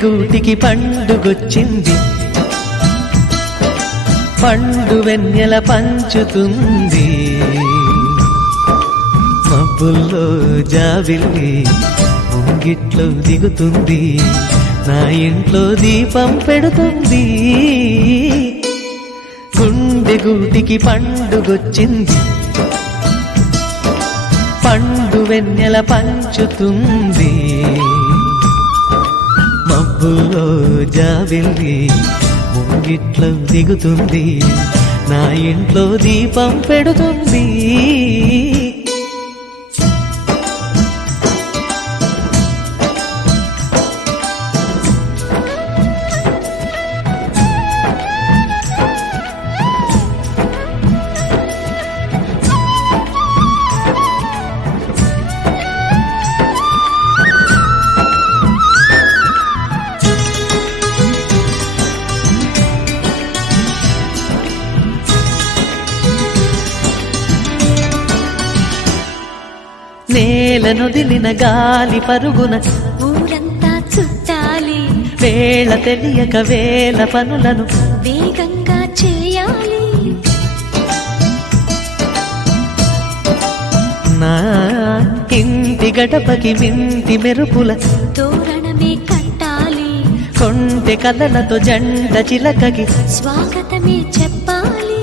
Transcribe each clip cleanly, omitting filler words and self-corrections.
గూటికి పండుగొచ్చింది, పండు వెన్నెల పంచుతుంది. మబ్బుల్లో జాబిల్లి ముంగిట్లో దిగుతుంది, నా ఇంట్లో దీపం పెడుతుంది. గుండె గూటికి పండుగొచ్చింది, పండు వెన్నెల పంచుతుంది. మబ్బుల్లో జాబిల్లి ముంగిట్లో దిగుతుంది, నా ఇంట్లో దీపం పెడుతుంది. నేలనొదిలిన గాలి పరుగున ఊరంతా చుట్టాలి, వేళ తెలియక వేల పనులను వేగంగా చేయాలి. నా ఇంటి గడపకి మింటి మెరుపుల తోరణమే కట్టాలి, కొంటె కలలతో జంట చిలకకి స్వాగతమే చెప్పాలి.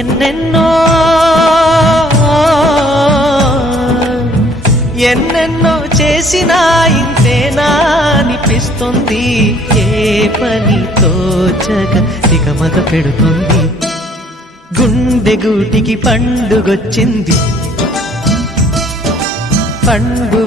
ఎన్నెన్నో ఎన్నెన్నో చేసినా ఇంతేనా అనిపిస్తుంది. ఏ పని తోచక తికమక పెడుతుంది. గుండె గూటికి పండుగొచ్చింది, పండు